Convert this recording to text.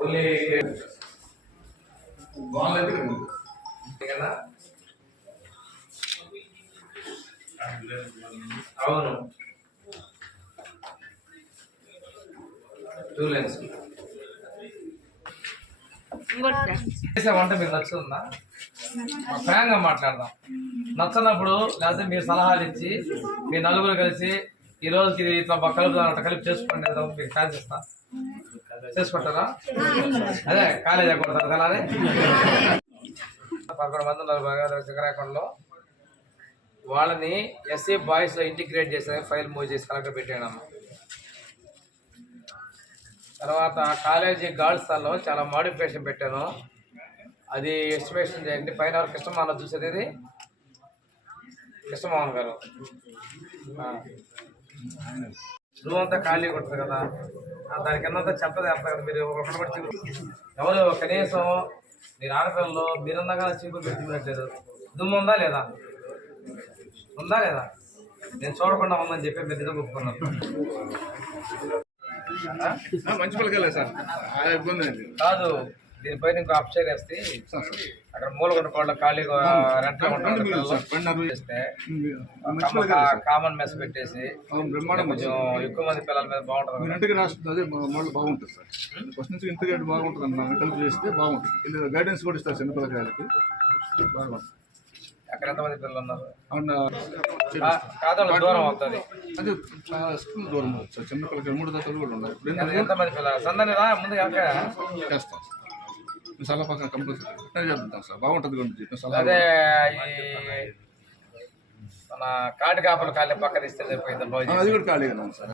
Only వాళ్ళ కదా అవును. టూ లైన్స్ చేసే వంట మీకు నచ్చుతుందా? ఫ్రాంక్గా మాట్లాడదాం. నచ్చనప్పుడు లేకపోతే మీరు సలహాలు ఇచ్చి మీ నలుగురు కలిసి ఈ రోజుకి ఇది ఇట్లా బ- అట్లా కలిపి చేసుకోండి మీకు ఛాన్స్ ఇస్తా చేసుకుంటారా? అదే కాలేజీ కొడతారు కదా పదకొండు మంది ఉన్నారు బాగా శిఖరాఖంలో వాళ్ళని ఎస్సీ బాయ్స్లో ఇంటిగ్రేట్ చేసే ఫైల్ మూవ్ చేసి కలెక్టర్ పెట్టాను తర్వాత కాలేజీ గర్ల్స్ హాల్లో చాలా మోడిఫికేషన్ పెట్టాను. అది ఎస్టిమేషన్ చేయండి. పైన ఎవరు చూసేది ఇది కృష్ణమోహన్ గారు. రూమ్ అంతా ఖాళీ ఉంటుంది కదా. ఆ దానికి అన్నంతా చెత్తది అంత కదా మీరు. ఒకటి కూడా చీపురు ఎవరు కనీసం మీరు ఆడపిల్లలు మీరుండగా చీపురు పెట్టినట్లేదు దుమ్ము ఉందా లేదా? ఉందా లేదా? నేను చూడకుండా ఉందని చెప్పి మీరు నిజం ఒప్పుకున్నాను? మంచి పిల్లకాయలే సార్. ఇబ్బంది కాదు. దీనిపైన ఇంకో అప్షేర్ వేస్తే అక్కడ మూలగుంట కోళ్ళ ఖాళీగా రెంట్లో కామన్ మెస్ పెట్టేసి కొంచెం ఎక్కువ మంది పిల్లల మీద బాగుంటుంది ఇంటికి బాగుంటుంది సార్. ఫస్ట్ నుంచి బాగుంటుంది అన్న కలిపి చేస్తే బాగుంటుంది. గైడెన్స్ కూడా ఇస్తారు చిన్న పిల్లకాయలకి బాగుంటుంది అక్కడ ఎంతమంది పిల్లలు ఉన్నారు? దూరం అవుతుంది అదే స్కూల్ దూరం చిన్న మూడు దశలు కూడా ఉన్నాయి. ఎంతమంది పిల్లలు? సందని రా ముందు చేస్తాం మీ సలహా పక్కన కంపల్సరీ చేద్దాం సార్ బాగుంటుంది మీ సలహా అదే ఈ మన కాటి కాపలు కాళ్ళ పక్క తీస్తే సరిపోయింది అది కూడా ఖాళీగా సార్.